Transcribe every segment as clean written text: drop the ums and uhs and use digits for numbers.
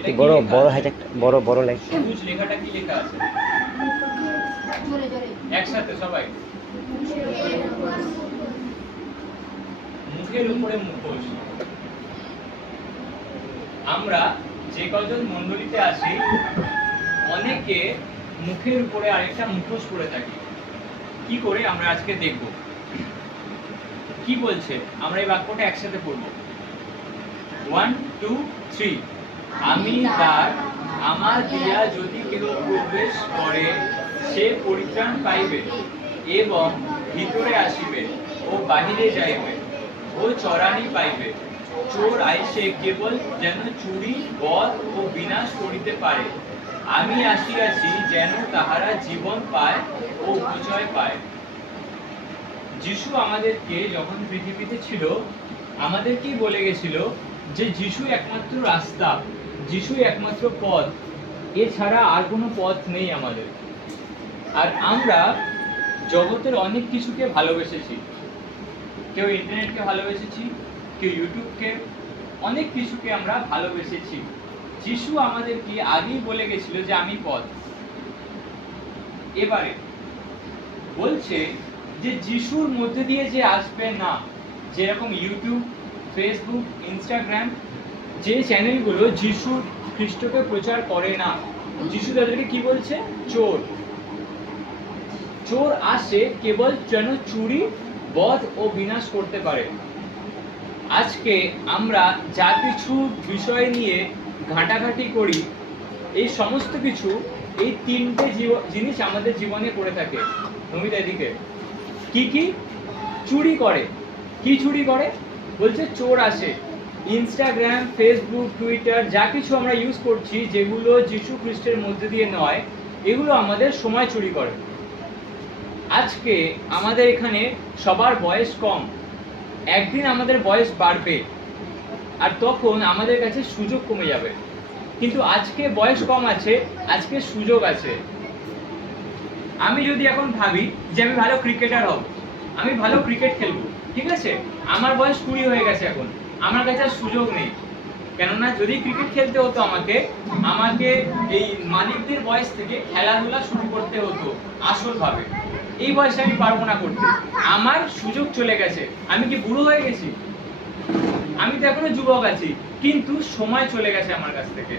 এটা কি বড় লেখা বড় আছে? হাইট বড় বড় লাইট। সবুজ লেখাটা কি লেখা আছে? একসাথে সবাই। মুখের উপরে মুখোশ। আমরা যে কজন মণ্ডলীতে আছি অনেকে মুখের উপরে আরেকটা মুখোশ পরে থাকি। কি করে আমরা আজকে দেখব। কি বলছে আমরা এই বাক্যটা একসাথে পড়ব। 1 2 3। আমি দ্বার, আমার দিয়া যদি কেউ প্রবেশ করে সে পরিত্রাণ পাইবে এবং ভিতরে আসিবে ও বাহিরে যাইবে ও চরানি পাইবে। চোর আইসে কেবল যেন চুরি বধ ও বিনাশ করিতে পারে। আমি আসিয়াছি যেন তাহারা জীবন পায় ও উপজয় পায়। যিশু আমাদেরকে যখন পৃথিবীতে ছিল আমাদেরকেই বলে গেছিল যে যিশু একমাত্র রাস্তা, যিশু একমাত্র পথ, এছাড়া আর কোনো পথ নেই আমাদের। আর আমরা জগতের অনেক কিছুকে ভালোবেসেছি। কেউ ইন্টারনেটকে ভালোবেসেছি, কেউ ইউটিউবকে, অনেক কিছুকে আমরা ভালোবেসেছি। যিশু আমাদেরকে আগেই বলে গেছিল যে আমি পথ। এবারে বলছে যে যিশুর মধ্যে দিয়ে যে আসবে না, যেরকম ইউটিউব, ফেসবুক, ইনস্টাগ্রাম, যে চ্যানেলগুলো যিশু খ্রিস্টকে প্রচার করে না, যিশু তাদেরকে কি বলছে? চোর। চোর আসে কেবল যেন চুরি বধ ও বিনাশ করতে পারে। আজকে আমরা যা কিছু বিষয় নিয়ে ঘাটাঘাটি করি, এই সমস্ত কিছু এই তিনটে জিনিস আমাদের জীবনে করে থাকে। নমিতা এদিকে কি কি চুরি করে? কি চুরি করে? বলছে চোর আসে। ইনস্টাগ্রাম, ফেসবুক, টুইটার যা কিছু আমরা ইউজ করছি যেগুলো যিশু খ্রিস্টের মধ্যে দিয়ে নয়, এগুলো আমাদের সময় চুরি করে। আজকে আমাদের এখানে সবার বয়স কম, একদিন আমাদের বয়স বাড়বে আর তখন আমাদের কাছে সুযোগ কমে যাবে। কিন্তু আজকে বয়স কম আছে, আজকে সুযোগ আছে। আমি যদি এখন ভাবি যে আমি ভালো ক্রিকেটার হব, আমি ভালো ক্রিকেট খেলবো, ঠিক আছে, আমার বয়স 20 হয়ে গেছে, এখন আমার কাছে আর সুযোগ নেই। কেননা যদি ক্রিকেট খেলতে হতো আমাকে এই মালিকদের বয়স থেকে খেলাধুলা শুরু করতে হতো আসলভাবে। এই বয়সে আমি পারবো না করতে, আমার সুযোগ চলে গেছে। আমি কি বুড়ো হয়ে গেছি? আমি তো এখনো যুবক আছি, কিন্তু সময় চলে গেছে আমার কাছ থেকে।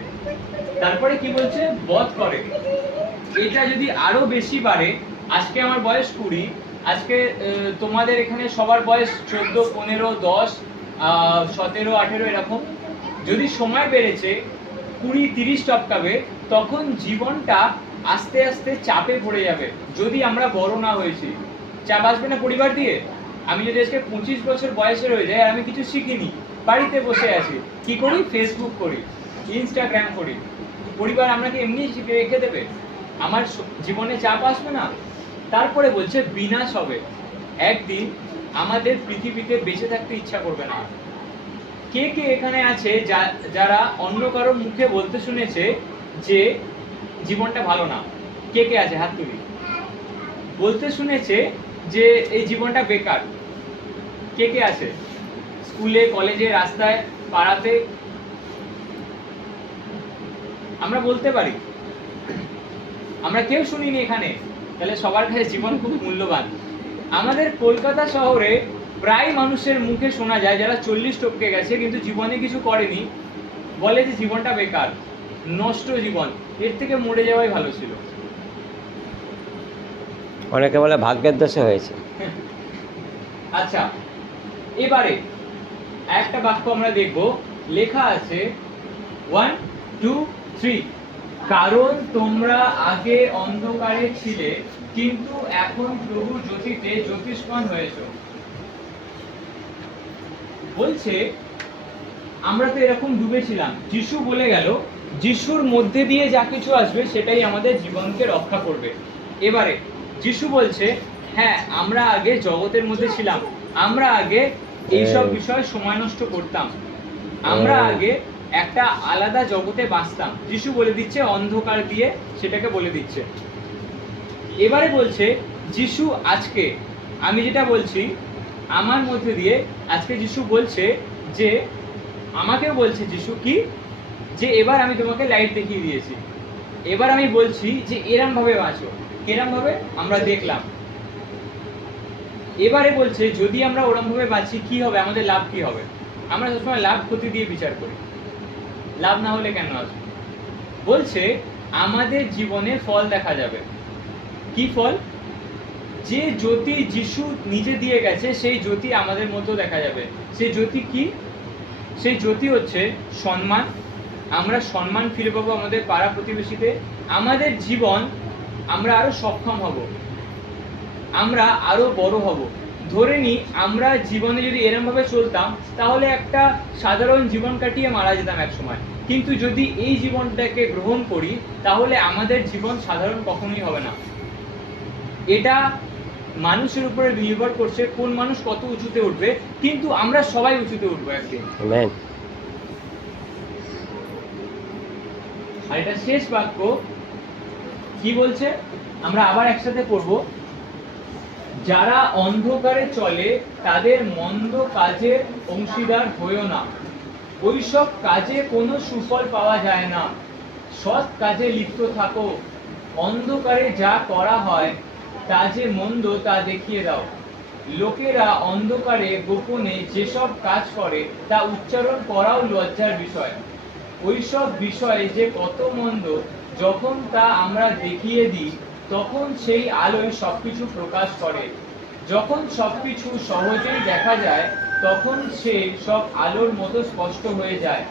তারপরে কি বলছে? বধ করে। এটা যদি আরো বেশি বাড়ে, আজকে আমার বয়স 20, আজকে তোমাদের এখানে সবার বয়স 14, 15, 10, 17, 18 এরকম। যদি সময় বেড়েছে 20, 30 টপকাবে, তখন জীবনটা আস্তে আস্তে চাপে পড়ে যাবে। যদি আমরা বড় না হয়েছি, চাপ আসবে না পরিবার দিয়ে? আমি যদি আজকে 25 বছর বয়সের হয়ে যায় আর আমি কিছু শিখিনি, বাড়িতে বসে আছি, কি করি? ফেসবুক করি, ইনস্টাগ্রাম করি, পরিবার আমাকে এমনি রেখে দেবে? আমার জীবনে চাপ আসবে না? তারপরে বলছে বিনাশ হবে। একদিন আমাদের পৃথিবীতে বেঁচে থাকতে ইচ্ছা করবে না। কে কে এখানে আছে যারা অন্য কারোর মুখে বলতে শুনেছে যে জীবনটা ভালো না? কে কে আছে? হাত তুলি। বলতে শুনেছে যে এই জীবনটা বেকার। কে কে আছে? স্কুলে, কলেজে, রাস্তায়, পাড়াতে আমরা বলতে পারি। আমরা কেউ শুনিনি এখানে, তাহলে সবার কাছে জীবন খুব মূল্যবান। আমাদের কলকাতা শহরে প্রায় মানুষের মুখে শোনা যায় যারা 40 টপকে গেছে কিন্তু জীবনে কিছু করেনি, বলে যে জীবনটা বেকার, নষ্ট জীবন, এর থেকে মরে যাওয়াই ভালো ছিল। অনেকে বলে ভাগ্যের দোষে হয়েছে। আচ্ছা, এবারে একটা বাক্য আমরা দেখব। লেখা আছে 1 2 3। কারণ তোমরা আগে অন্ধকারে ছিলে কিন্তু এখন প্রভুর জ্যোতিতে জ্যোতিষ্মান হয়েছো। বলছে আমরা তো এরকম ডুবেছিলাম, যিশু বলে গেল যিশুর মধ্যে দিয়ে যা কিছু আসবে সেটাই আমাদের জীবনকে রক্ষা করবে। এবারে যিশু বলছে হ্যাঁ, আমরা আগে জগতের মধ্যে ছিলাম, আমরা আগে এইসব বিষয়ে সময় নষ্ট করতাম, আমরা আগে একটা আলাদা জগতে বাঁচতাম। যিশু বলে দিচ্ছে অন্ধকার দিয়ে সেটাকে বলে দিচ্ছে। এবারে বলছে যিশু আজকে, আমি যেটা বলছি আমার মধ্যে দিয়ে আজকে যিশু বলছে যে আমাকেও বলছে যিশু কি যে এবার আমি তোমাকে লাইট দেখিয়ে দিয়েছি, এবার আমি বলছি যে এরম ভাবে বাঁচো। এরম ভাবে আমরা দেখলাম, এবারে বলছে যদি আমরা ওরম ভাবে বাঁচি কি হবে, আমাদের লাভ কি হবে। আমরা সবসময় লাভ ক্ষতি দিয়ে বিচার করি, লাভ না হলে কেন আসবে। বলছে আমাদের জীবনে ফল দেখা যাবে। কি ফল? যে জ্যোতি যিশু নিজে দিয়ে গেছে সেই জ্যোতি আমাদের মতো দেখা যাবে। সেই জ্যোতি কি? সেই জ্যোতি হচ্ছে সম্মান। আমরা সম্মান ফিরে পাবো আমাদের পাড়া প্রতিবেশীতে। আমাদের জীবন আমরা আরো সক্ষম হব, আমরা আরো বড় হব। ধরে নি আমরা জীবনে যদি এরম ভাবে চলতাম তাহলে একটা সাধারণ জীবন কাটিয়ে মারা যেতাম এক সময়। কিন্তু যদি এই জীবনটাকে গ্রহণ করি তাহলে আমাদের জীবন সাধারণ কখনোই হবে না। এটা মানুষের উপরে নির্ভর করছে কোন মানুষ কত উঁচুতে উঠবে, কিন্তু আমরা সবাই উঁচুতে উঠবো একদিন। আমেন। আর এটা শেষ বাক্য কি বলছে আমরা আবার একসাথে পড়বো। যারা অন্ধকারে চলে তাদের মন্দ কাজের অংশীদার হইও না, ওইসব কাজে কোনো সুফল পাওয়া যায় না। সৎ কাজে লিপ্ত থাকো, অন্ধকারে যা করা হয় তা যে মন্দ তা দেখিয়ে দাও। লোকেরা অন্ধকারে গোপনে যেসব কাজ করে তা উচ্চারণ করাও লজ্জার বিষয়। ওইসব বিষয়ে যে কত মন্দ, যখন তা আমরা দেখিয়ে দিই তখন সেই আলোয় সবকিছু প্রকাশ করে। যখন সবকিছু সহজেই দেখা যায় তখন সে সব আলোর মতো স্পষ্ট হয়ে যায়।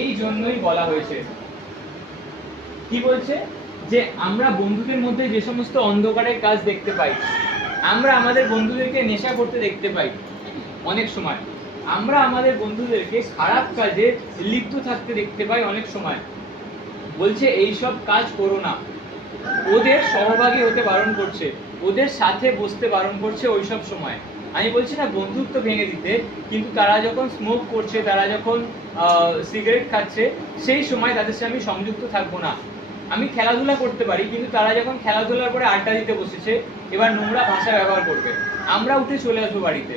এই জন্যই বলা হয়েছে, কি বলছে, যে আমরা বন্ধুদের মধ্যে যে সমস্ত অন্ধকারের কাজ দেখতে পাই, আমরা আমাদের বন্ধুদেরকে নেশা করতে দেখতে পাই, অনেক সময় আমরা আমাদের বন্ধুদেরকে খারাপ কাজে লিপ্ত থাকতে দেখতে পাই অনেক সময়। বলছে এইসব কাজ করো না, ওদের সহভাগী হতে বারণ করছে, ওদের সাথে বসতে বারণ করছে ওইসব সময়। আমি বলছি না বন্ধুত্ব ভেঙে দিতে, কিন্তু তারা যখন স্মোক করছে, তারা যখন সিগারেট খাচ্ছে, সেই সময় তাদের সাথে আমি সংযুক্ত থাকবো না। আমি খেলাধুলা করতে পারি, কিন্তু তারা যখন খেলাধুলার পরে আড্ডা দিতে বসেছে এবার নোংরা ভাষা ব্যবহার করবে, আমরা উঠে চলে আসবো বাড়িতে।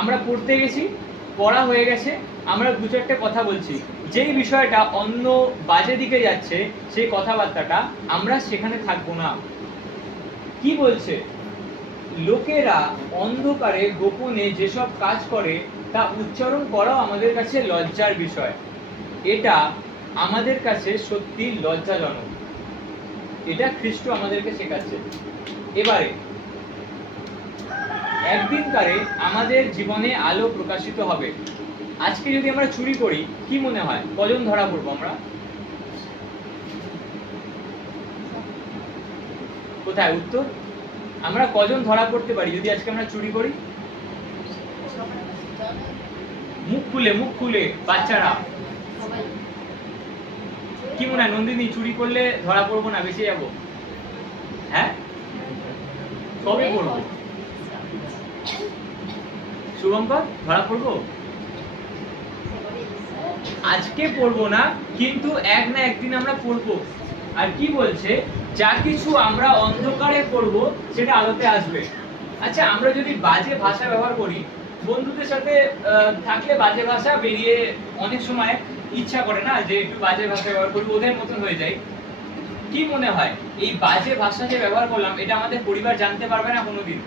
আমরা পড়তে গেছি, পড়া হয়ে গেছে, আমরা দু চারটে কথা বলছি, যেই বিষয়টা অন্য বাজে দিকে যাচ্ছে সেই কথাবার্তাটা আমরা সেখানে থাকবো না। কি বলছে? লোকেরা অন্ধকারে গোপনে যেসব কাজ করে তা উচ্চারণ করাও আমাদের কাছে লজ্জার বিষয়। এটা আমাদের কাছে সত্যি লজ্জাজনক। এটা খ্রিস্ট আমাদেরকে শেখাচ্ছে। এবারে একদিনকারে আমাদের জীবনে আলো প্রকাশিত হবে। আজকে যদি আমরা চুরি করি কি মনে হয় কজন ধরা পড়বো আমরা? কোথায় উত্তর? আমরা কজন ধরা পড়তে পারি যদি আজকে আমরা চুরি করি? মুখ খুলে বাচ্চারা। কি মনে হয় নন্দিনী, চুরি করলে ধরা পড়বো না, বেঁচে যাবো? হ্যাঁ, কবে পড়বো? শুভঙ্কর, ধরা পড়বো? আজকে পড়বো না, কিন্তু এক না একদিন আমরা পড়বো। আর কি বলছে? যা কিছু আমরা অন্ধকারে করব সেটা আলোতে আসবে। আচ্ছা, আমরা যদি বাজে ভাষা ব্যবহার করি, বন্ধুদের সাথে থাকলে বাজে ভাষা বেরিয়ে অনেক সময় ইচ্ছা করে না যে একটু বাজে ভাষা ব্যবহার করি, ওদের মতন হয়ে যায়। কি মনে হয় এই বাজে ভাষা যে ব্যবহার করলাম এটা আমাদের পরিবার জানতে পারবে না কোনোদিন?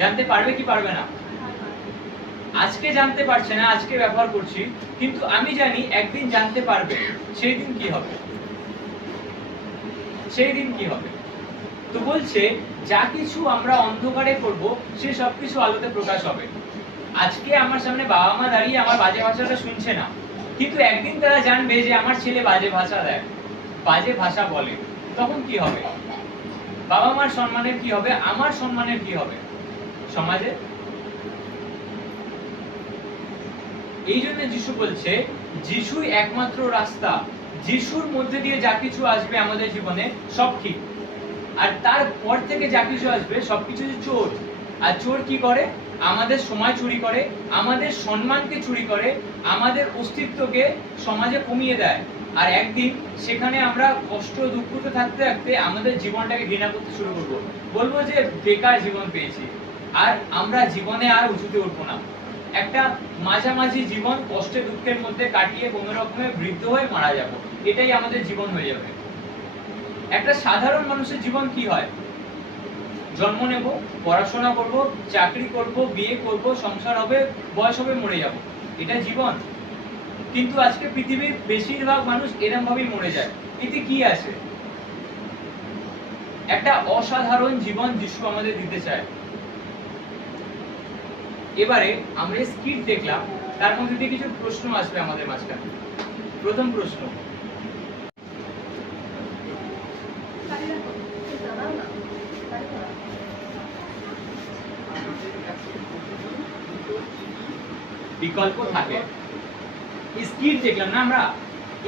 জানতে পারবে কি পারবে না? আজকে জানতে পারছে না, আজকে ব্যবহার করছি, কিন্তু আমি জানি একদিন জানতে পারবে। সেই দিন কি হবে? সেই দিন কি হবে? তো বলছে যা কিছু আমরা অন্ধকারে করব সে সবকিছু আলোতে প্রকাশ হবে। আজকে আমার সামনে বাবা মা দাঁড়িয়ে আমার বাজে ভাষাটা শুনছে না, কিন্তু একদিন তারা জানবে যে আমার ছেলে বাজে ভাষা দেয়, বাজে ভাষা বলে। তখন কি হবে? বাবা মার সম্মানের কি হবে? আমার সম্মানের কি হবে সমাজে? এই জন্য যিশু বলছে যিশুই একমাত্র রাস্তা। যিশুর মধ্যে দিয়ে যা কিছু আসবে আমাদের জীবনে সব ঠিক, আর তারপর থেকে যা কিছু আসবে সবকিছু চোর। আর চোর কি করে? আমাদের সময় চুরি করে, আমাদের সম্মানকে চুরি করে, আমাদের অস্তিত্বকে সমাজে কমিয়ে দেয়। আর একদিন সেখানে আমরা কষ্ট দুঃখতে থাকতে থাকতে আমাদের জীবনটাকে ঘৃণা করতে শুরু করবো, বলবো যে বেকার জীবন পেয়েছি, আর আমরা জীবনে আর উঁচুতে উঠবো না। একটা মাঝামাঝি জীবন কষ্টে দুঃখের মধ্যে কাটিয়ে কোনো রকমে বৃদ্ধ হয়ে মারা যাব, এটাই আমাদের জীবন হয়ে যাবে। একটা সাধারণ মানুষের জীবন কি হয়? জন্ম নেব, পড়াশোনা করব, চাকরি করব, বিয়ে করব, সংসার হবে, বয়স হবে, মরে যাব, এটা জীবন। কিন্তু আজকে পৃথিবীর বেশিরভাগ মানুষ এরকম ভাবেই মরে যায়। এতে কি আছে? একটা অসাধারণ জীবন যিশু আমাদের দিতে চায়। এবারে আমরা স্কিট দেখলাম, তার মধ্যে দিয়ে কিছু প্রশ্ন আসবে আমাদের মাঝখানে। প্রথম প্রশ্ন, বিকল্প থাকে। স্কিট দেখলাম না আমরা,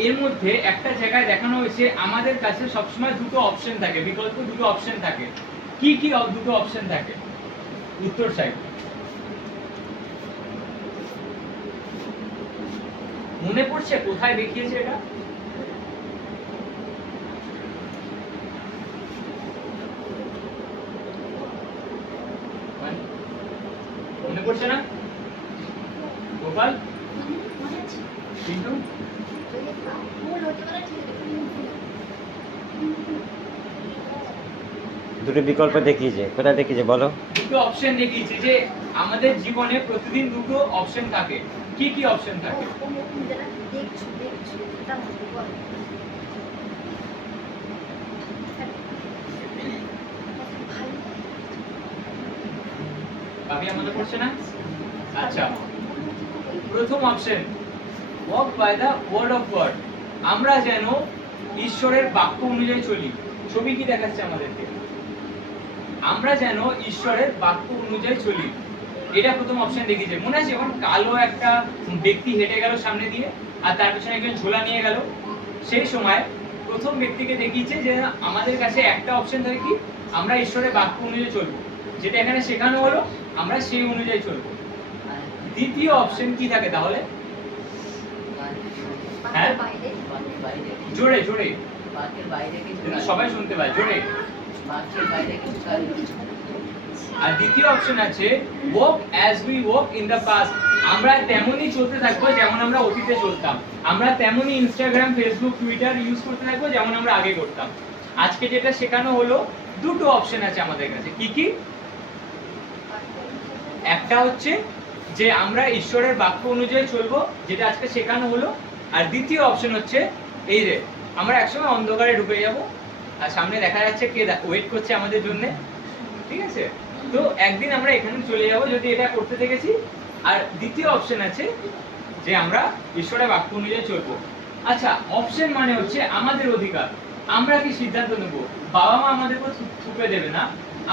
এর মধ্যে একটা জায়গায় দেখানো হয়েছে আমাদের কাছে সবসময় দুটো অপশন থাকে, বিকল্প দুটো অপশন থাকে। কি কি দুটো অপশন থাকে? উত্তর সাইড মনে পড়ছে কোথায় দেখিয়েছে এটা? মনে পড়ছে না? গোপাল, কিন্তু দুটো বিকল্প দেখিয়েছে, কোথায় দেখিয়েছে বলো? দুটো অপশন দেখিয়েছে যে আমাদের জীবনে প্রতিদিন দুটো অপশন থাকে। কি কি অপশন থাকে? ভাবিয়া মনে পড়ছে না? আচ্ছা, প্রথম option, walk by the word of God. আমরা যেন ঈশ্বরের বাক্য অনুযায়ী চলি। ছবি কি দেখাচ্ছে আমাদেরকে? আমরা যেন ঈশ্বরের বাক্য অনুযায়ী চলি, এটা প্রথম অপশন দেখিয়েছে। মনে আছে যখন কালো একটা ব্যক্তি হেঁটে গেল সামনে দিয়ে, আর তার পিছনে একজন ঝোলা নিয়ে গেল, সেই সময় প্রথম ব্যক্তিকে দেখিয়েছে যে আমাদের কাছে একটা অপশন থাকে, কি আমরা ঈশ্বরের বাক্য অনুযায়ী চলবো, যেটা এখানে শেখানো হলো, আমরা সেই অনুযায়ী চলবো। দ্বিতীয় অপশন কি থাকে তাহলে? হ্যাঁ, জোরে জোরে, সবাই শুনতে পায়, জোরে। আর দ্বিতীয় অপশন আছে walk as we walk in the past। আমরা তেমনই চলতে থাকবো যেমন আমরা অতীতে চলতাম, আমরা তেমনই ইনস্টাগ্রাম, ফেসবুক, টুইটার ইউজ করতে থাকবো যেমন আমরা আগে করতাম। আজকে যেটা শেখানো হলো, দুটো অপশন আছে আমাদের কাছে। কি কি? একটা হচ্ছে যে আমরা ঈশ্বরের বাক্য অনুযায়ী চলবো, যেটা আজকে শেখানো হলো। আর দ্বিতীয় অপশন হচ্ছে এই যে আমরা একসময় অন্ধকারে ঢুকে যাব, আর সামনে দেখা যাচ্ছে কে ওয়েট করছে আমাদের জন্য, ঠিক আছে? তো একদিন আমরা এখানে চলে যাব যদি এটা করতে দেখেছি। আর দ্বিতীয় অপশন আছে যে আমরা ঈশ্বরের বাক্য অনুযায়ী চলবো। আচ্ছা, অপশন মানে হচ্ছে আমাদের অধিকার। আমরা কি সিদ্ধান্ত নেব? বাবা মা আমাদের উপর থুপে দেবে না,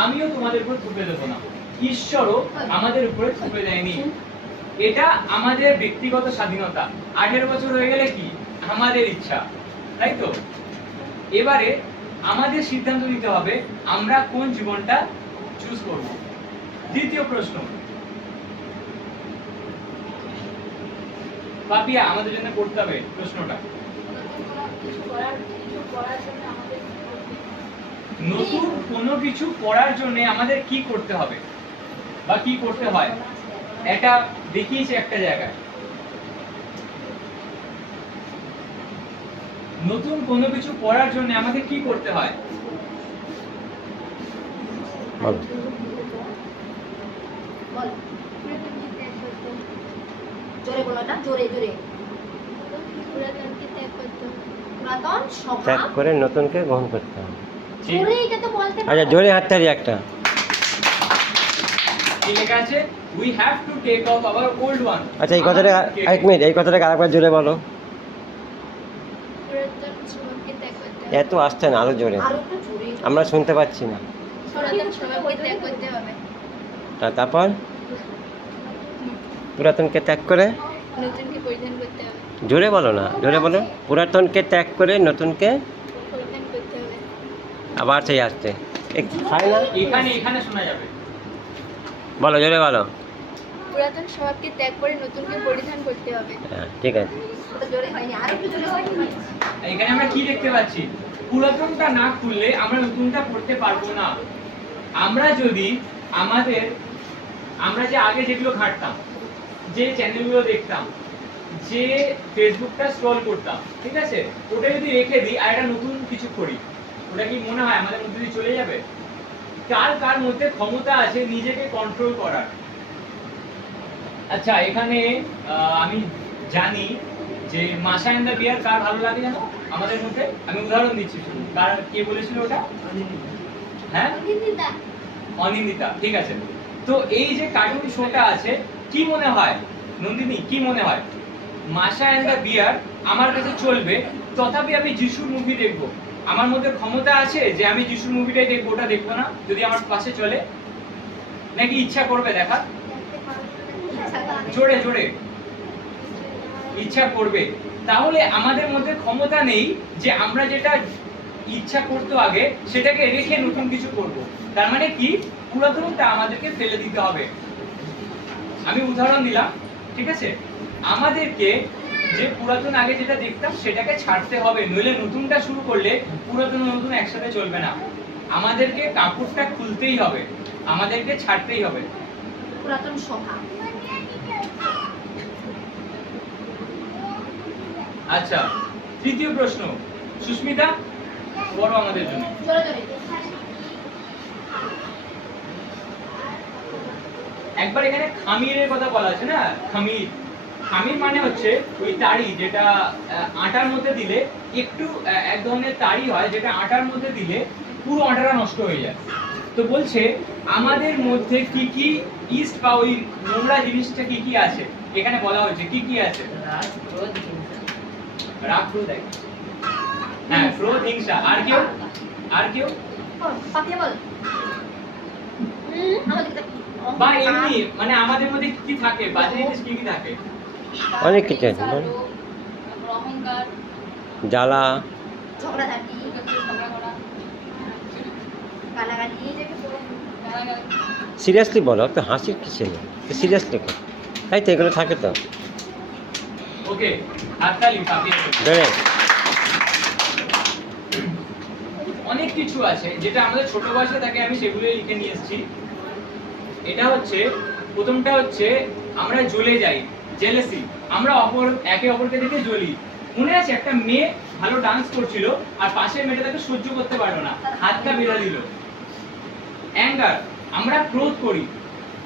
আমিও তোমাদের উপর থুপে দেবো না, ঈশ্বরও আমাদের উপরে থুপে দেয়নি। এটা আমাদের ব্যক্তিগত স্বাধীনতা। 18 বছর হয়ে গেলে কি আমাদের ইচ্ছা, তাই তো? এবারে আমাদের সিদ্ধান্ত নিতে হবে আমরা কোন জীবনটা চুজ করব। দ্বিতীয় প্রশ্ন, পাপিয়া আমাদের জন্য করতে হবে প্রশ্নটা। নতুন কোনো কিছু করার জন্য আমাদের কি করতে হবে বা কি করতে হয়, এটা দেখিয়েছে একটা জায়গায়। নতুন কোনো কিছু করার জন্য আমাদের কি করতে হয়? ত্যাগ করে নতুনকে গ্রহণ করতে হবে। আচ্ছা, জোরে হাততালি একটা। কি লেখা আছে? We have to take off our old one। আচ্ছা, এই কথাটা এক মিনিট, এই কথাটাকে আরেকবার জোরে বলো। এত আসছে না, আরো জোরে, আমরা শুনতে পাচ্ছি না। তারপর পুরাতনকে ত্যাগ করে নতুনকে পরিধান করতে হবে। জোরে বলো না, জোরে বলো। পুরাতনকে ত্যাগ করে নতুনকে পরিধান করতে হবে। আবার সেই আসছে, খায় না, এখানে এখানে শোনা যাবে, বলো জোরে বলো। পুরাতন স্বভাবকে ত্যাগ করে নতুনকে পরিধান করতে হবে। হ্যাঁ, ঠিক আছে। এখানে আমরা কি দেখতে পাচ্ছি? পুরাতনটা না খুললে আমরা নতুনটা পড়তে পারবো না। আমরা যদি আমরা যে আগে যেগুলো ঘাঁটতাম, যে চ্যানেলগুলো দেখতাম, যে ফেসবুকটা স্ক্রল করতাম, ঠিক আছে, ওটা যদি রেখে দিই আর একটা নতুন কিছু করি, ওটা কি মনে হয় আমাদের মধ্যে দিয়ে চলে যাবে? কার কার মধ্যে ক্ষমতা আছে নিজেকে কন্ট্রোল করার? আচ্ছা, এখানে আমি জানি যে মাশা এন্ড দ্য বিয়ার কার ভালো লাগে জানো আমাদের মধ্যে? আমি উদাহরণ দিচ্ছি শুধু, কার কে বলেছিল ওটা? হ্যাঁ, অনিন্দিতা, ঠিক আছে। তো এই যে কার্টুন শোটা আছে, কি মনে হয় নন্দিনী, কি মনে হয় মাশা এন্ড দ্য বিয়ার আমার কাছে চলবে, তথাপি আমি যিশুর মুভি দেখব? আমার মধ্যে ক্ষমতা আছে যে আমি যিশুর মুভিটাই দেখবো, ওটা দেখবো না যদি আমার পাশে চলে? নাকি ইচ্ছা করবে দেখার? জোরে জোরে ইচ্ছা করবে। তাহলে আমাদের মধ্যে ক্ষমতা নেই যে আমরা যেটা ইচ্ছা করতো আগে সেটাকে রেখে নতুন কিছু করব। তার মানে কি, পুরাতনটা আমাদেরকে ফেলে দিতে হবে। আমি উদাহরণ দিলাম, ঠিক আছে, আমাদেরকে যে পুরাতন আগে যেটা দেখতাম সেটাকে ছাড়তে হবে, নইলে নতুনটা শুরু করলে পুরাতন নতুন একসাথে চলবে না। আমাদেরকে কাপড়টা খুলতেই হবে, আমাদেরকে ছাড়তেই হবে। পুরাতন স্বভাব। আচ্ছা, তৃতীয় প্রশ্ন, সুস্মিতা বড় আমাদের জন্য। একবার এখানে খামিরের কথা বলা আছে না, খামির। খামির মানে হচ্ছে ওই তাড়ি যেটা আটার মধ্যে দিলে একটু, এক ধরনের তাড়ি হয় যেটা আটার মধ্যে দিলে পুরো আটাটা নষ্ট হয়ে যায়। তো বলছে আমাদের মধ্যে কি কি ইস্ট বা ওই নোংরা জিনিসটা কি কি আছে, এখানে বলা হয়েছে কি কি আছে। রাগ, ক্রোধ, হ্যাঁ, ক্রোধ, হিংসা। আর কেউ? আর কেউ? বা এমনি মানে আমাদের মধ্যে কি কি থাকে, বাজে জিনিস কি কি থাকে? অনেক কিছু আছে, অহংকার, জ্বালা, ঝগড়াঝাটি, গালাগালি। সিরিয়াসলি বলো, তো হাসির কিছু নেই, সিরিয়াসলি কর, তাই তো এগুলো থাকে তো। ওকে, হাততালি কাঁপিয়ে দেবে। বেড়ে অনেক কিছু আছে যেটা আমাদের ছোট বয়সে থাকে, আমি সেগুলোই লিখে নিয়ে এসেছি। এটা হচ্ছে, প্রথমটা হচ্ছে আমরা জ্বলে যাই, জেলেসি। আমরা একে অপরকে দেখে জ্বলি। মনে আছে একটা মেয়ে ভালো ডান্স করছিল আর পাশের মেয়েটা তাকে সহ্য করতে পারলো না, হাতটা বেঁধে দিল। অ্যাঙ্গার, আমরা ক্রোধ করি,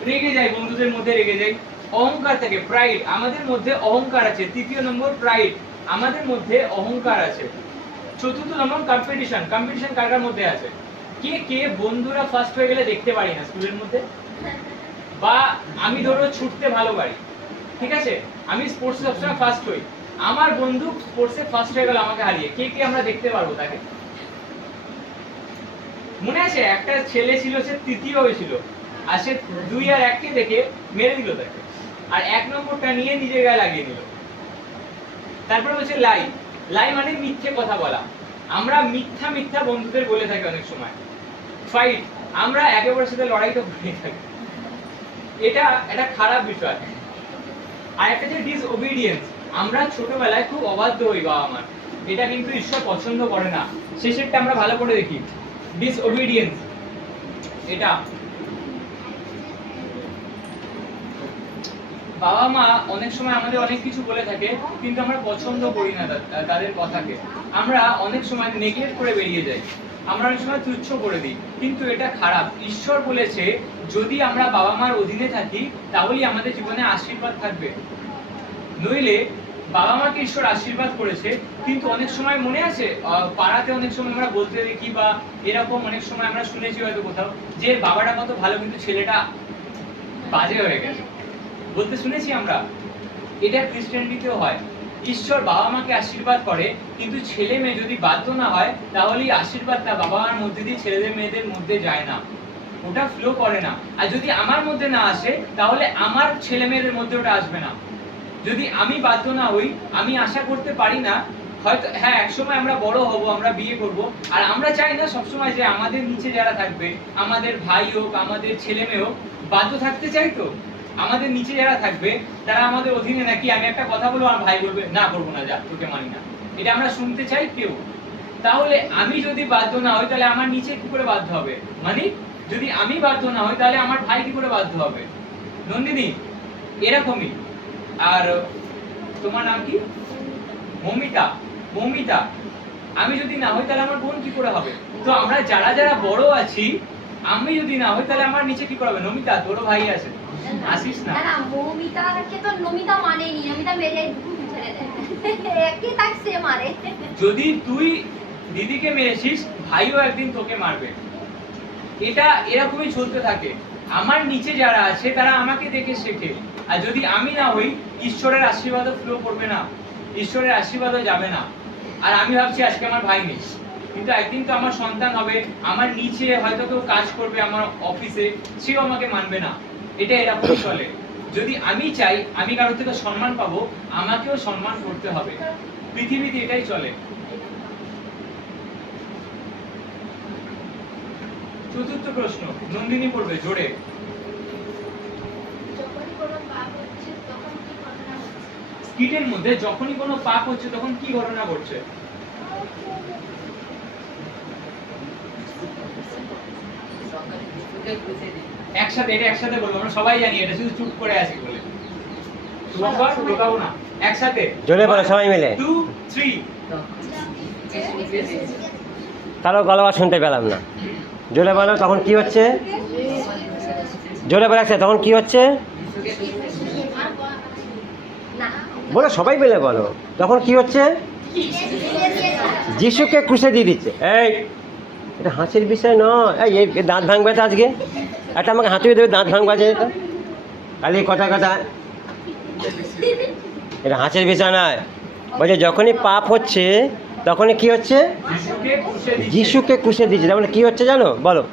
রেগে যাই, বন্ধুদের মধ্যে রেগে যাই। অহংকার থাকে, প্রাইড, আমাদের মধ্যে অহংকার আছে। তৃতীয় নম্বর প্রাইড, আমাদের মধ্যে অহংকার আছে। চতুর্থ নম্বর কম্পিটিশন, কম্পিটিশন কার কার মধ্যে আছে? কে কে বন্ধুরা ফার্স্ট হয়ে গেলে দেখতে পারি না স্কুলের মধ্যে? বা আমি ধরো ছুটতে ভালো পারি, ঠিক আছে, আমি স্পোর্টসে সবসময় ফার্স্ট হই, আমার বন্ধু স্পোর্টসে ফার্স্ট হয়ে গেল আমাকে হারিয়ে, কে কে আমরা দেখতে পারবো তাকে? মনে আছে একটা ছেলে ছিল, সে তৃতীয় হয়েছিল, আর সে 2 আর 1 কে দেখে মেরে দিল তাকে, আর 1 নম্বরটা নিয়ে নিজের গায়ে লাগিয়ে নিল। তারপরে হচ্ছে লাই, লাই মানে মিথ্যে কথা বলা। আমরা মিথ্যা মিথ্যা বন্ধুদের বলে থাকি অনেক সময়। ফাইট, আমরা একে অপরের সাথে লড়াই তো করে থাকি, এটা একটা খারাপ বিষয়। আর একটা যে ডিসওবিডিয়েন্স, আমরা ছোটবেলায় খুব অবাধ্য হই বাবা মার, এটা কিন্তু ঈশ্বর পছন্দ করে না। শেষেরটা আমরা ভালো করে দেখি, ডিসওবিডিয়েন্স। এটা বাবা মা অনেক সময় আমাদের অনেক কিছু বলে থাকে, কিন্তু আমরা পছন্দ করি না তাদের কথাকে। আমরা অনেক সময় নেগলেক্ট করে বেরিয়ে যাই, আমরা অনেক সময় তুচ্ছ করে দিই, কিন্তু এটা খারাপ। ঈশ্বর বলেছে যদি আমরা বাবা মার অধীনে থাকি তাহলেই আমাদের জীবনে আশীর্বাদ থাকবে, নইলে বাবা মাকে ঈশ্বর আশীর্বাদ করেছে, কিন্তু অনেক সময় মনে আছে পাড়াতে অনেক সময় আমরা বলতে দেখি, বা এরকম অনেক সময় আমরা শুনেছি হয়তো কোথাও, যে বাবাটা কত ভালো কিন্তু ছেলেটা বাজে হয়ে গেছে, বলতে শুনেছি আমরা। এটা খ্রিস্টানিটিতেও হয়। ঈশ্বর বাবা মাকে আশীর্বাদ করে, কিন্তু ছেলে মেয়ে যদি বাধ্য না হয় তাহলে এই আশীর্বাদটা বাবা মার মধ্যে দিয়ে ছেলেদের মেয়েদের মধ্যে যায় না, ওটা ফ্লো করে না। আর যদি আমার মধ্যে না আসে তাহলে আমার ছেলে মেয়েদের মধ্যে ওটা আসবে না। যদি আমি বাধ্য না হই, আমি আশা করতে পারি না, হয়তো হ্যাঁ একসময় আমরা বড় হব, আমরা বিয়ে করব, আর আমরা চাই না সবসময় যে আমাদের নিচে যারা থাকবে, আমাদের ভাই হোক, আমাদের ছেলে মেয়ে হোক, বাধ্য থাকতে চাই তো আমাদের নিচে যারা থাকবে তারা আমাদের অধীনে, নাকি আমি একটা কথা বলবো আর ভাই বলবে না করবো না, যা তোকে মানি না, এটা আমরা শুনতে চাই কেউ? তাহলে আমি যদি বাধ্য না হই তাহলে আমার নিচে কি করে বাধ্য হবে? মানে যদি আমি বাধ্য না হই তাহলে আমার ভাই কি করে বাধ্য হবে? নন্দিনী, এরকমই আর তোমার নাম কি? মমিতা। মমিতা, আমি যদি না হই তাহলে আমার বোন কি করে হবে? তো আমরা যারা যারা বড় আছি, আমি যদি না হই তাহলে আমার নিচে কি করবে? নমিতা, তোরও ভাই আছে, আসিস না। না মৌমিতাকে তো নমিতা মানেনি, নমিতা মেরে ছেড়ে দেয়, একই তাক সে মারে। যদি তুই দিদিকে মেরেছিস, ভাইও একদিন তোকে মারবে। এটা এরকমই চলতে থাকে। আমার নিচে যারা আছে তারা আমাকে দেখে শেখে, আর যদি আমি না হই, ঈশ্বরের আশীর্বাদও ফ্লো করবে না, ঈশ্বরের আশীর্বাদও যাবে না। আর আমি ভাবছি আজকে আমার ভাই নেই, কিন্তু একদিন তো আমার সন্তান হবে, আমার নিচে হয়তো কেউ কাজ করবে আমার অফিসে, সেও আমাকে মানবে না। এটা এরকমই চলে। যদি আমি চাই আমি কারোর থেকে সম্মান পাবো, আমাকেও সম্মান করতে হবে। পৃথিবীতে এটাই চলে। চতুর্থ প্রশ্ন নন্দিনী পড়বে জোরে। যখনই কোনো পাপ হচ্ছে তখন কি ঘটনা হচ্ছে? স্কিটের মধ্যে যখনই কোনো পাপ হচ্ছে তখন কি ঘটনা ঘটছে? একসাথে, এটা একসাথে বলবো, আমরা সবাই জানি এটা, শুধু চুপ করে আছি বলে। শুভঙ্কর ঢোকাবো না, একসাথে জোরে বলো সবাই মিলে। 2 3। কারো গলা শুনতে পেলাম না, জোরে বলো তখন কি হচ্ছে? জোরে বলো একসাথে, তখন কি হচ্ছে? বলো সবাই মিলে বলো, তখন কি হচ্ছে? যিশুকে ক্রুশে দিয়ে দিচ্ছে। এই এটা হাসির বিষয় নয়, এই দাঁত ভাঙবে তো আজকে, একটা আমাকে হাতুড়ে দেবে, দাঁত ভাঙবা যে এটা খালি কথা কথা, এটা হাসির বিষয় নয়। বলছে যখনই পাপ হচ্ছে তখনই কি হচ্ছে? যিশুকে ক্রুশে দিচ্ছে। যিশুকে ক্রুশে দিচ্ছে, তার মানে কি হচ্ছে জানো? বলো।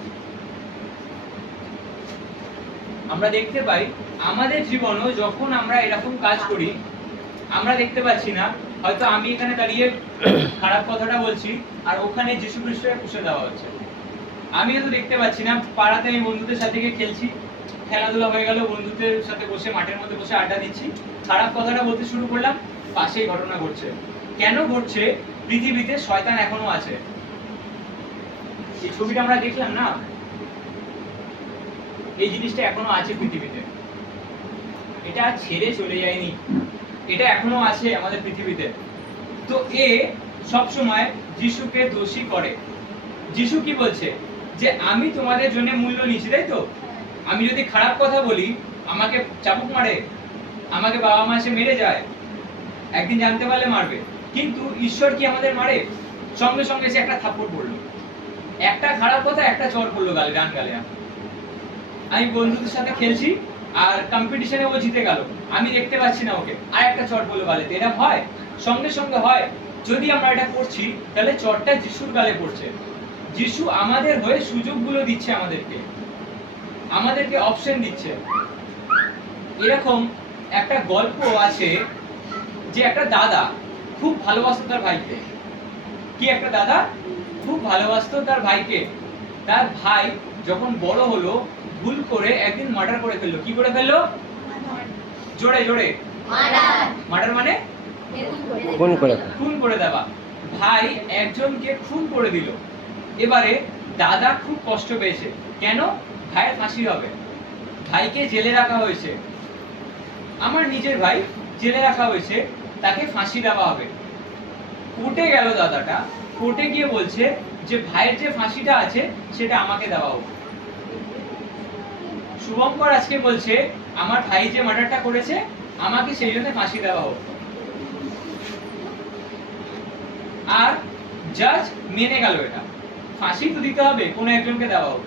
আমরা দেখতে পাই আমাদের জীবনেও যখন আমরা এরকম কাজ করি, আমরা দেখতে পাচ্ছি না, হয়তো আমি এখানে দাঁড়িয়ে খারাপ কথাটা বলছি আর ওখানে যিশু খ্রিস্টকে ক্রুশে দেওয়া হচ্ছে। আমি তো দেখতে পাচ্ছি না, পাড়াতে আমি বন্ধুদের সাথে গিয়ে খেলছি, খেলাধুলা হয়ে গেল, বন্ধুদের সাথে বসে মাঠের মধ্যে বসে আড্ডা দিচ্ছি, খারাপ কথাটা বলতে শুরু করলাম, পাশেই ঘটনা ঘটছে। কেন ঘটছে? পৃথিবীতে শয়তান এখনো আছে। এই ছবিটা আমরা দেখলাম না, এই জিনিসটা এখনো আছে পৃথিবীতে, এটা ছেড়ে চলে যায়নি, এটা এখনো আছে আমাদের পৃথিবীতে। তো এ সব সময় যিশুকে দোষী করে। যিশু কি বলছে? যে আমি তোমাদের জন্য মূল্য নিয়েছি, তাই তো? আমি যদি খারাপ কথা বলি, আমাকে চাবুক মারে, আমাকে বাবা মা এসে মেরে যায়, একদিন জানতে পারলে মারবে। কিন্তু ঈশ্বর কি আমাদের মারে? সঙ্গে সঙ্গে এসে একটা থাপ্পড় পড়লো, একটা খারাপ কথা একটা চড় পড়লো গালে, ডান গালে। আমি বন্ধুদের সাথে খেলছি আর কম্পিটিশনে ও জিতে গেল, আমি দেখতে পাচ্ছি না ওকে, আর একটা চট বললো গালেতে। এটা হয়? সঙ্গে সঙ্গে হয়। যদি আমরা এটা করছি তাহলে চটটা যিশুর গালে পড়ছে। যিশু আমাদের হয়ে সুযোগগুলো দিচ্ছে, আমাদেরকে অপশন দিচ্ছে। এরকম একটা গল্প আছে যে একটা দাদা খুব ভালোবাসতো তার ভাইকে। কি একটা দাদা খুব ভালোবাসতো তার ভাইকে। তার ভাই যখন বড় হলো, ভুল করে একদিন মার্ডার করে ফেললো। কি করে ফেললো? জোরে জোরে। মার্ডার মানে খুন করে দেওয়া। ভাই একজনকে খুন করে দিল। এবারে দাদা খুব কষ্ট পেয়েছে। কেন? ভাইয়ের ফাঁসি হবে, ভাইকে জেলে রাখা হয়েছে। আমার নিজের ভাই, জেলে রাখা হয়েছে, তাকে ফাঁসি দেওয়া হবে। কোর্টে গেল দাদাটা, কোর্টে গিয়ে বলছে যে ভাইয়ের যে ফাঁসিটা আছে সেটা আমাকে দেওয়া হোক। শুভঙ্কর আজকে বলছে আমার ভাই যে মার্ডারটা করেছে আমাকে সেই জন্য ফাঁসি দেওয়া হোক। আর জাজ মেনে গেল, এটা ফাঁসি তো দিতে হবে, কোনো একজনকে দেওয়া হোক।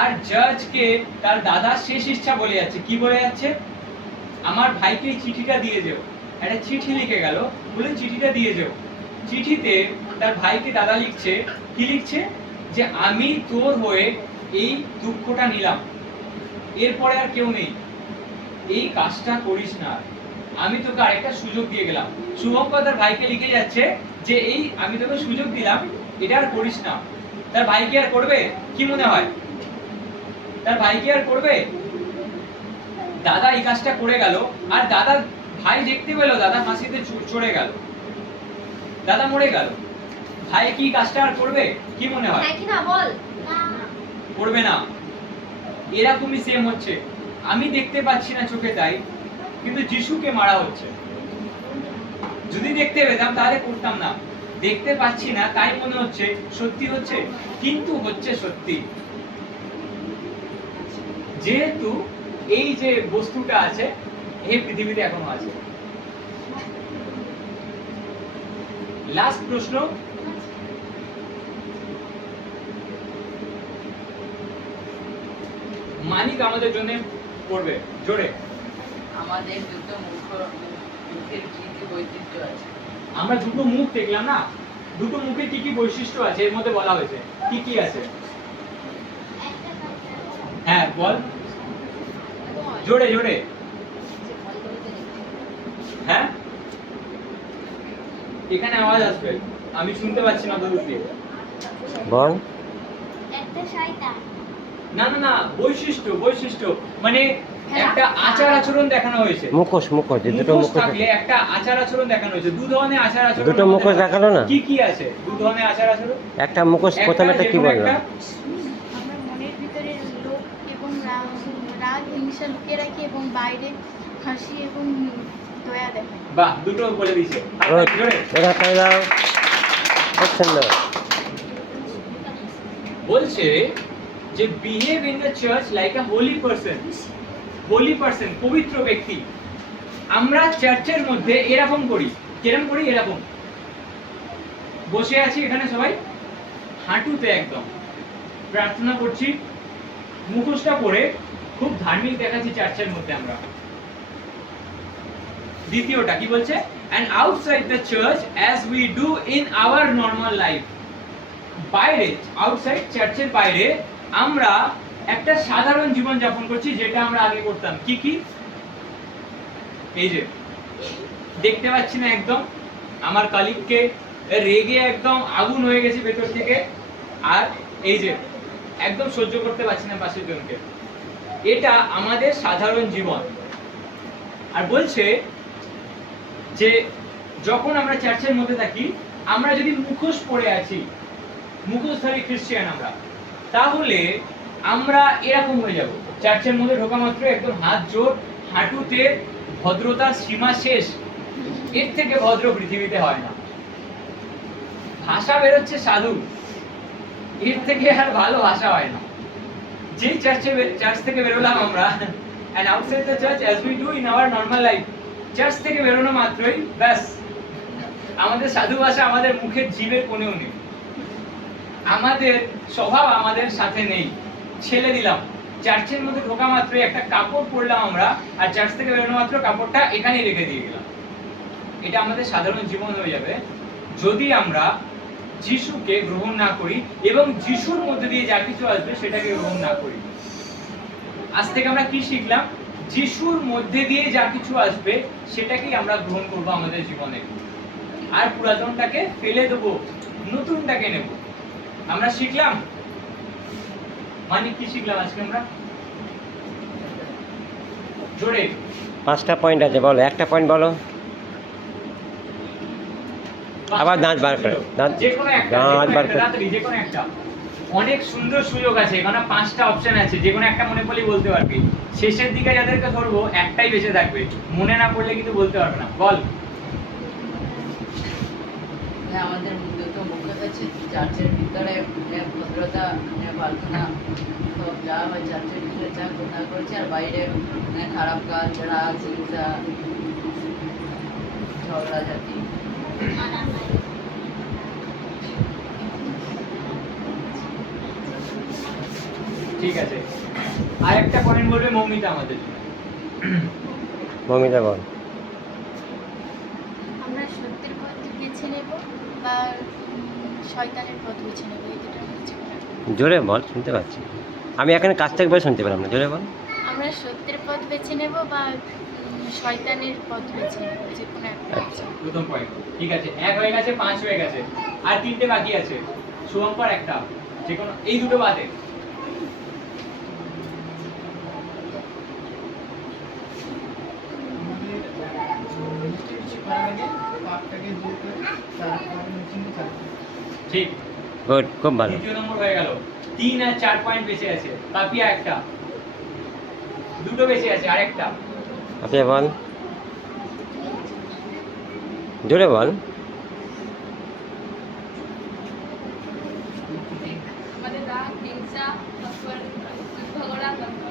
আর জাজকে তার দাদা শেষ ইচ্ছা বলে যাচ্ছে। কি বলে যাচ্ছে? আমার ভাইকে এই চিঠিটা দিয়ে যেও। একটা চিঠি লিখে গেল, বলে চিঠিটা দিয়ে যেও। চিঠিতে তার ভাইকে দাদা লিখছে, কি লিখছে? যে আমি তোর হয়ে এই দুঃখটা নিলাম, এরপরে আর কেউ নেই, এই কাজটা করিস না, আমি তোকে আরেকটা সুযোগ দিয়ে গেলাম। শুভঙ্কর তার ভাইকে লিখে যাচ্ছে যে এই আমি তোকে সুযোগ দিলাম, এটা আর করিস না। তার ভাই কি আর করবে? কি মনে হয় তার ভাই কি আর করবে? দাদা এই কাজটা করে গেল, আর দাদা ভাই দেখতে পেল দাদা ফাঁসিতে চড়ে গেল, দাদা মরে গেল। ভাই কি কাজটা আর করবে? কি মনে হয়? হ্যাঁ কি না বল? করবে না। এরকমই সেম হচ্ছে, আমি দেখতে পাচ্ছি না চোখে, তাই কিন্তু যিশুকে মারা হচ্ছে। যদি দেখতে পেতাম তাহলে করতাম না, দেখতে পাচ্ছি না তাই মনে হচ্ছে সত্যি হচ্ছে, কিন্তু হচ্ছে সত্যি। যেহেতু এই যে বস্তুটা আছে এই পৃথিবীতে এখনো আছে। লাস্ট প্রশ্ন, মানিক আমাদের জন্য পড়বে জোরে। আমাদের দুটো মুখের কি কি বৈশিষ্ট্য আছে? আমরা দুটো মুখ দেখলাম না, দুটো মুখে কি কি বৈশিষ্ট্য আছে এর মধ্যে বলা হয়েছে, কি কি আছে? হ্যাঁ বল জোরে জোরে। হ্যাঁ এখানে আওয়াজ আসবে, আমি শুনতে পাচ্ছি না দূর দিয়ে। বল। একটা শয়তান। না না না, বৈশিষ্ট্য বৈশিষ্ট্য মানে একটা আচার আচরণ দেখানো হয়েছে। মুখোশ মুখোশ যে দুটো মুখোশ মুখোশ থাকলে একটা আচার আচরণ দেখানো হয়েছে, দু ধরনের আচার আচরণ। দুটো মুখোশ দেখালো না? কি কি আছে দু ধরনের আচার আচরণ? একটা মুখোশ প্রথমে একটা কি যেকোনো বললো? একটা। আমরা মনের ভিতরে লোভ এবং রাগ হিংসা লুকিয়ে রাখি এবং বাইরে হাসি এবং দয়া দেখাই। বাহ, দুটো বলে দিয়েছে। Good. জোরে। ওরা পাই দাও। খুব সুন্দর। বলছে যে behave in the church like a holy person. Holy person, পবিত্র ব্যক্তি। আমরা চার্চের মধ্যে এরকম করি, কিরকম করি? এরকম বসে আছি এখানে সবাই হাঁটুতে একদম প্রার্থনা করছি, মুখোশটা পরে খুব ধার্মিক দেখাচ্ছি চার্চের মধ্যে আমরা। দ্বিতীয়টা কি বলছে? and outside the church as we do in our normal life। বাইরে, আউটসাইড চার্চের বাইরে আমরা একটা সাধারণ জীবন যাপন করছি, যেটা আমরা আগে করতাম। কি কি? এই যে দেখতে পাচ্ছি না একদম আমার কালিককে, রেগে একদম আগুন হয়ে গেছে ভেতর থেকে, আর এই যে একদম সহ্য করতে পারছি না পাশের জনকে। এটা আমাদের সাধারণ জীবন। আর বলছে যে যখন আমরা চার্চের মধ্যে থাকি, আমরা যদি মুখোশ পরে আছি, মুখোশধারী খ্রিস্টান আমরা, তাহলে আমরা এরকম হয়ে যাব। চার্চের মধ্যে ঢোকা মাত্র একদম হাত জোড়, হাঁটুতে, ভদ্রতার সীমা শেষ। এর থেকে ভদ্র পৃথিবীতে হয় না। ভাষা বেরোচ্ছে সাধু, এর থেকে আর ভালো ভাষা হয় না। যেই চার্চ থেকে বেরোলাম আমরা, and outside the church as we do in our normal life, church থেকে বেরোনো মাত্রই ব্যাস আমাদের সাধু ভাষা আমাদের মুখের জিভের কোণেও নেই, আমাদের স্বভাব আমাদের সাথে নেই, ছেড়ে দিলাম। চার্চের মধ্যে ঢোকা মাত্রই একটা কাপড় পরলাম আমরা, আর চার্চ থেকে বেরোনো মাত্র কাপড়টা এখানেই রেখে দিয়ে গেলাম। এটা আমাদের সাধারণ জীবন হয়ে যাবে যদি আমরা যিশুকে গ্রহণ না করি এবং যিশুর মধ্যে দিয়ে যা কিছু আসবে সেটাকে গ্রহণ না করি। আজ থেকে আমরা কি শিখলাম? যিশুর মধ্যে দিয়ে যা কিছু আসবে সেটাকেই আমরা গ্রহণ করব আমাদের জীবনে, আর পুরাতনটাকে ফেলে দেবো, নতুনটাকে নেব। আমরা শিখলাম মানে কি শিখলাম আজকে আমরা? জোরে 5টা পয়েন্ট আছে, বলো একটা পয়েন্ট বলো। আবার দাঁত বার করে, দাঁত যেকোনো একটা, দাঁত বার করে। তাড়াতাড়ি যেকোনো একটা। অনেক সুন্দর সুযোগ আছে এখানে, 5টা অপশন আছে, যেকোনো একটা মনে পড়লেই বলতে পারবি। শেষের দিকে যাদেরকে ধরবো একটাই বেঁচে থাকবে, মনে না পড়লে কিন্তু বলতে পারবে না। বল। আমাদের দুটো মুখোশ আছে। চার্চের ভিতরে ভদ্রতা, প্রার্থনা, সব যা হয় চার্চের ভিতরে যা কথা করছে, আর বাইরে খারাপ কাজ, রাগ, হিংসা, ঝগড়া জাতি। ঠিক আছে, আর একটা পয়েন্ট বলবে মৌমিতা আমাদের। মমিতা বল। আমরা সত্যের পথ বেছে নেব বা শয়তানের পথ বেছে নেব, এই দুটো হচ্ছে। জোরে বল, শুনতে পাচ্ছি। আমি এখানে কাছ থেকে বলে শুনতে পেলাম না, জোরে বল। আমরা সত্যের পথ বেছে নেব বা শয়তানের পথ বেছে নেব, যে কোনো একটা। আচ্ছা। প্রথম পয়েন্ট ঠিক আছে, 1 হয়ে গেছে, 5 হয়ে গেছে, আর 3টে বাকি আছে। শুভঙ্কর একটা, যে কোনো এই দুটো বাদে। ঠিক, গুড, খুব ভালো। দ্বিতীয় নম্বর হয়ে গেল। 3 আর 4 পয়েন্ট বেঁচে আছে। পাপিয়া একটা, দুটো বেঁচে আছে, আর একটা। আপনি বল। জোরে বল। আমাদের রাগ হিংসা তারপর ঝগড়া তারপর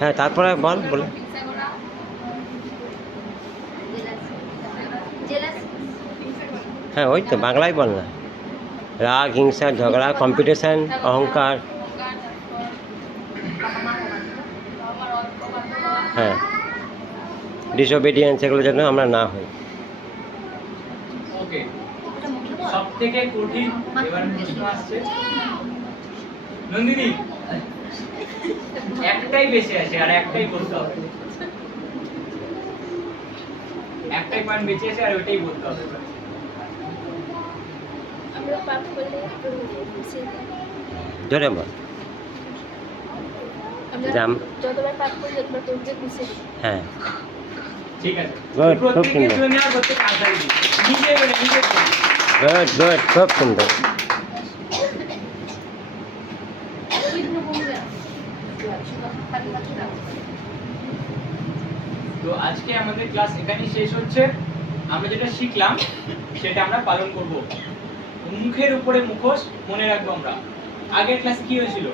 হ্যাঁ, তারপরে বল বলে। হিংসা করা জেলাস হ্যাঁ, ওই তো বাংলায় বল না। রাগ, হিংসা, ঝগড়া, কম্পিটিশন, অহংকার। আমার অপবাদ হওয়া হ্যাঁ, ডিসোবিডিয়েন্স, এগুলো যেন আমরা না হই। ওকে, সব থেকে কঠিন এবার প্রশ্ন আসছে নন্দিনী, একটাই বেশি আছে আর একটাই বলতে হবে, একটাই পয়েন্ট বেঁচে আছে আর ওইটাই বলতে হবে। আমরা পাপ করলে সে জোরে বল। আমরা জাম। যতবার পাপ করি ততবার তোকে খুশি হ্যাঁ, ঠিক আছে, Good, খুব প্রত্যেকের সুন্দর। জন্য আর প্রত্যেক আনসার দিই নিজে বলে নিজে বলে। গুড গুড, খুব সুন্দর। তো আজকে আমাদের ক্লাস এখানেই শেষ হচ্ছে। আমরা যেটা শিখলাম সেটা আমরা পালন করব। মুখের উপরে মুখোশ মনে রাখবো আমরা। আগের ক্লাসে কি হয়েছিল?